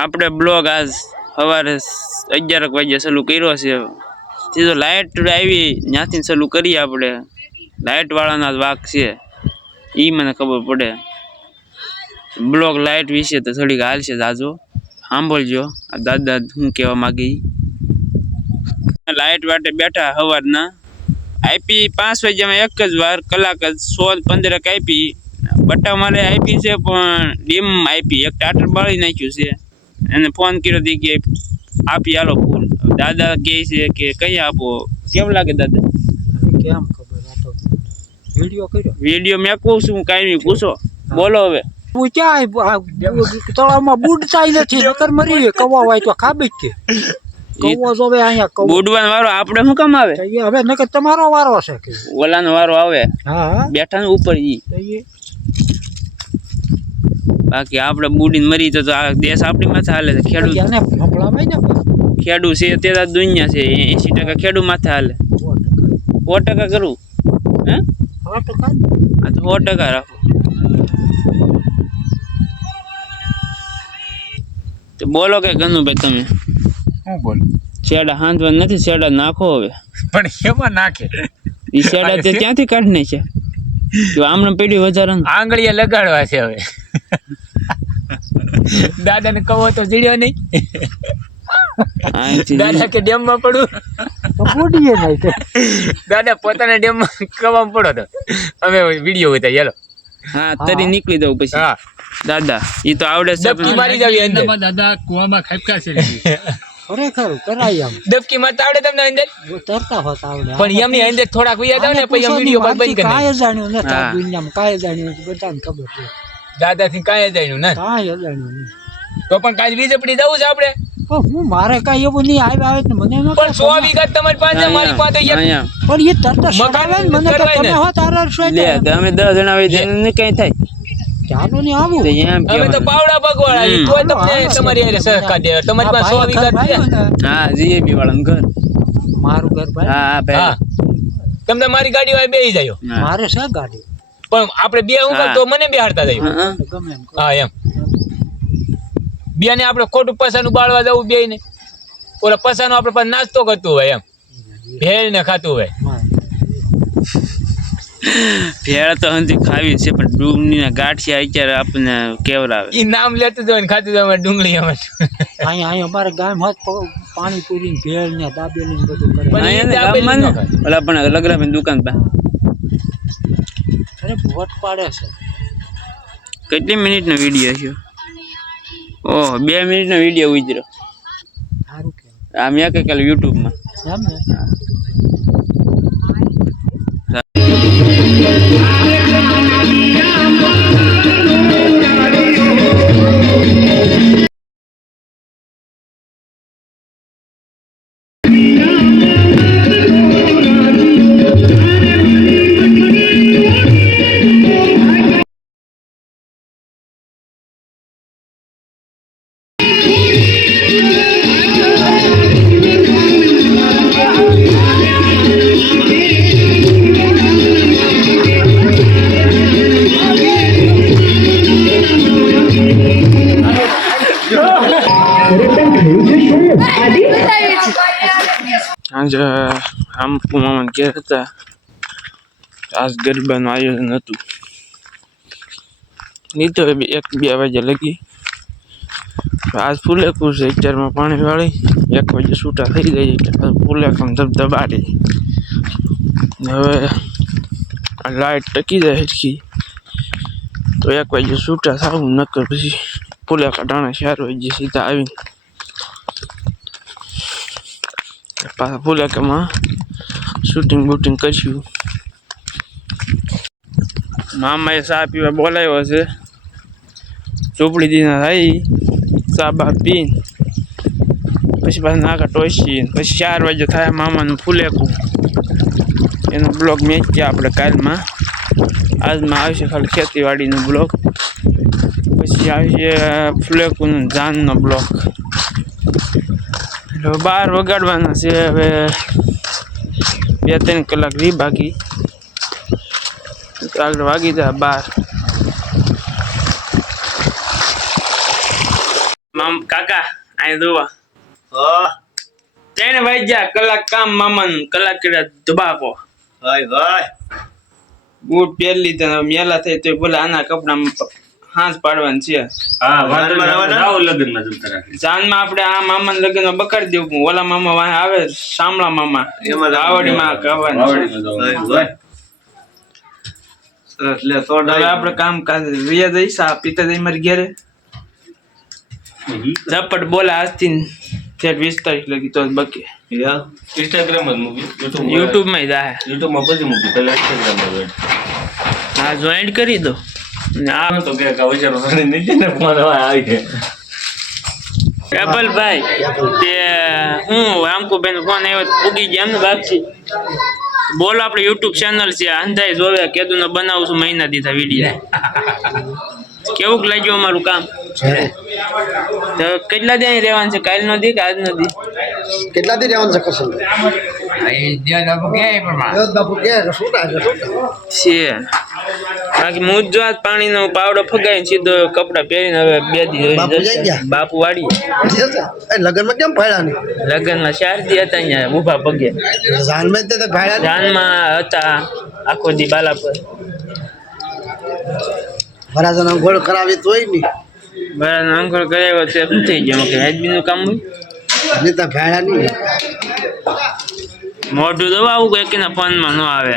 આપણે બ્લોગ આજ સવારે અગિયારક વાગ્યા ચાલુ કર્યો છે. સીધો લાઇટ આવી, ત્યાંથી ચાલુ કરીએ આપણે. લાઇટ વાળાના જ વાક છે. એ મને ખબર પડે. બ્લોગ લાઇટ વિશે તો થોડીક હાલશે જાજો. સાંભળજો. આ દાદા શું કહેવા માગી લાઇટ વાટે બેઠા સવારના. આપી પાંચ વાગ્યામાં એક જ વાર કલાક જ સો પંદરક આપી બટા મારે આપી છે પણ ડીમ આપી એક ટાટર બાળી નાખ્યું છે. એને ફોન કર્યો હતી કે આપી આલો ફૂલ દાદા કહે છે કે કઈ આપો? કેમ લાગે દાદા? કેમ ખબર? આ તો વીડિયો કર્યો. વીડિયો મેં કહું છું કાંઈ પૂછો. બોલો હવે. આ તળાવમાં બુડતાય નથી નકર મરી કવા હોય તો ખાબી કે કવો જોવે અહીંયા કવો બુડવાનો વારો આપણે શું કામ આવે? હવે નકર તમારો વારો છે કે. ઓલાનો વારો આવે. હા. બેઠા ને ઉપર ઈ. બાકી આપણે બુડીને મરી તો આ દેશ આપણી માથે હાલે છે ખેડૂત. ખેડૂ છે તે દુનિયા છે એસી ટકા ખેડૂ માથે હાલે. સો ટકા. સો ટકા કરું? હે? સો ટકા? તો સો ટકા રાખો. તો બોલો કે ગનુભાઈ તમે. શું બોલ? શેડા હાંધવા નથી શેડા નાખો હવે. પણ એમાં નાખે. એ શેડા તે ત્યાંથી કાઢને છે? કે આમને પેઢી વધારે આંગળીએ લગાડવા છે હવે. દાદાને કહો તો જીડ્યો નહીં. દાદા કે ડેમમાં પડું? તો બુડીએ નહીં દાદા પોતાના ડેમમાં કવામાં પડો તો. અમે વીડિયો ઉતારી ચાલો હા તરી નીકળી દઉં પછી. હા. દાદા એ તો આવડે છે મારી જાવી અંદર. દાદા કુવામાં ખાપકા છે ખરેખર કરાય આમ. ડબકી માં આવડે તમને અંદર? તરતા હોતા આવડે. પણ એમની અંદર થોડાક વૈયા જાવ ને પછી વીડિયો બંધ કરી કાંઈ જાણ્યું નથી દુનિયામાં કાંઈ જાણ્યું બધાને ખબર છે. દાદાથી કાંઈ જાણ્યું ને કાંઈ જાણ્યું નહીં. તો પણ કાલ વીજપડી જવું છે આપણે? પણ હું મારે કઈ એવું નહીં આવે આવે ને મને પણ સો વીઘા તમારી પાસે મારી પાસે પણ એ તરત મકાન મને તો તમે હો તારા શું લે તો તો અમે દસ જણા આવી જઈને ને કઈ થાય. ચાલો ને આવું. તો એમ અમે તો પાવડા હમ. તોય તમને તમારી હારે સહકાર દે તમારી પાસે સો વીઘા છે. હા જીએબી વાળાનું ઘર. મારું ઘર ભાઈ? હા ભાઈ. તમને મારી ગાડી વાય બેહી જાયો. મારે છે ગાડી? પણ આપણે બે હું. તો મને બેહાડતા જાય હા, હા. એમ. બે ને આપણે ખોટું પસાનું બાળવા જવું બે ને ઓલા પસાનું આપણે પણ નાસ્તો કરતું હોય એમ. ભેળ ને ખાતું હોય. ભેળ તો હજી ખાવી છે પણ ડુંગળી ના ગાંઠિયા અત્યારે આપણને કેવડાવે ઈ નામ લેતું જવાય ને ખાતું જવાય ડુંગળી અમે અહીંયા અહીંયા અમારે ગામ હોત પ- પાણીપુરી ને ભેળ ને દાબેલી બધું કરે. ઓલા પણ લગરાભાઈ દુકાન પર અરે વટ પાડે છે. કેટલી મિનિટનો વીડિયો છે? ઓહ બે મિનિટનો વીડિયો ઉજરો સારું કહેવાય. આ મેં કઈ કાલે યુટ્યુબમાં. એમ આજે આમ મામા ઘેર હતા, આજ ગરબાનું આયોજન હતું. નહીં તો બે- એક બે વાગે લગી. આજ ફૂલેકું છે, અત્યારમાં પાણી વાળી, એક વાગે છૂટા થઈ જાય ફૂલેકમ ધબધબાટી હવે લાઈટ ટકી જાય હેરખી, તો એક વાગે છૂટા થવું નકર પછી ફૂલેકા ટાણે ચાર વાગે સીધા આવીને પાછા ફૂલેકામાં શૂટિંગ બૂટિંગ કરશું મામાએ ચા પીવા બોલાવ્યો છે. ચોપડી દીના થઈ ચા પીને, પછી પાછા નાકા ટોસી પછી ચાર વાગે થાય મામાનું ફૂલેકું. એનો બ્લોગ મેચીએ આપણે કાલમાં. આજમાં આવશે ખાલી ખેતીવાડીનો બ્લોગ. પછી આવશે ફૂલેકુનું જાનનો બ્લોગ. એટલે બાર વગાડવાના છે હવે બે ત્રણ કલાક રી બાકી તો આગળ વાગી જાય બાર. મામ કાકા અહીં જોવા. ત્રણ વાગ્યા કલાક કામ મામન કલાક કર્યા ધબાકો. બૂટ પહેરી લીધા હવે મેલા થઈ તો બોલે આના કપડા હાંસ પાડવાનું છે. હા રાખી જાનમાં આપણે આ મામા લગ્ન બકાડી દેવું ઓલા મામા વાંહે આવે શામળા મામા. વાવડીમાં કહેવાનું. વાવડીમાં આપણે કામ કાજ રિયા જઈશ આ પિતા મારી ઘેરે. ઝપટ બોલા આજથી છેક વીસ તારીખ લગી તો બકે. ઇન્સ્ટાગ્રામ જ મૂકી. યુટ્યુબ યુટ્યુબમાં જાય યુટ્યુબમાં પછી મૂકી. પેલા ઇન્સ્ટાગ્રામમાં જોઈ. જોઈન્ટ કરી દો. ને તો કે નીચે ને ફોન આવી છે કેબલભાઈ તે હું રામકુભાઈ ફોન આવ્યો તો ઉગી ગયા ને બાપજી બોલો આપણે યુટ્યુબ ચેનલ છે અંધાઈ જોવે કેદું બનાવું છું મહિના દીધા વીડિયો કેવું લાગ્યું અમારું કામ? તો કેટલા દી રહેવાનું છે? કાલનો દી કે આજનો દી? કેટલા દી રહેવાનું છે કસમ બાપુ કે શું થાય શું છે. બાકી હું જ આજ પાણીનો પાવડો ફગાઈને સીધો કપડા પહેરીને હવે બે દી બાપુ વાળી થાય કેમ ફાળ્યા ને લગ્નમાં ચાર દી હતા અહીંયા ઊભા પગે. જાનમાં તે ફાળ્યા જાનમાં હતા આખો દી બાલા પર વરાજાનો અંગોળ કરાવી તોય નહીં બરાબર અંકલ કરાવ્યો તે થઈ ગયો? કે હાજબીનું કામ હોય? અને તો ફાળ્યા નહીં. મોઢું દવા આવું કે ફોનમાં ન આવે?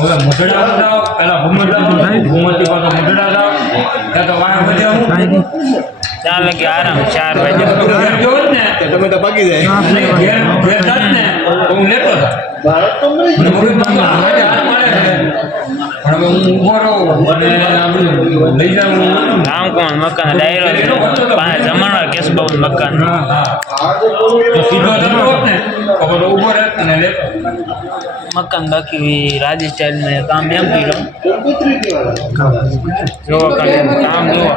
હવે મુઢડા જાઓ. પેલા ભૂમડા ભૂમતી પાછો મુઢડા જાઓ. ત્યાં તો હું ચાલે કે આરામ ચાર વાગે. ઘેર ને. તમે તો ભાગી જાય. ને ઘેર ઘેર જાત ને. તો હું લેતો હતો મને તો હાથે હાથ મારે છે. પણ હવે હું ઊભો રહું. અને લઈ જાઉં. ગામ કોણ? મકાન. ડાયરો પાસે જમણવા કેસ મકાન. સીધો ને. તો ઊભો રહે અને લેતો. મકાન બાકી રાજી સ્ટાઇલ ને કામ એમ કર્યો જોવો કામ કામ લગી.